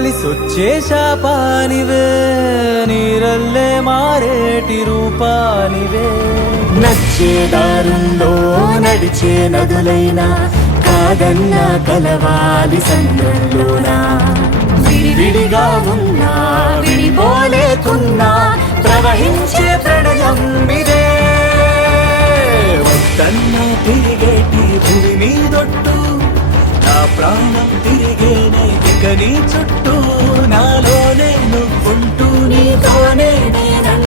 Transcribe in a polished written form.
కలిసొచ్చే శాపానివే, నీరల్లే మారేటి రూపానివే. నచ్చే దారుల్లో నడిచే నదులైనా కాదన్నా కలవాలి సంద్రంలోనా. విడివిడిగా ఉన్నా విడిపోలేకున్నా ప్రవహించే ప్రళయం ఇదే. వద్దన్నా తిరిగేటి భూమి మీదొట్టు, నా ప్రాణం తిరిగేనే ఇక నీ చుట్టూ. నాలోనే నువ్వుంటూ నీతోనే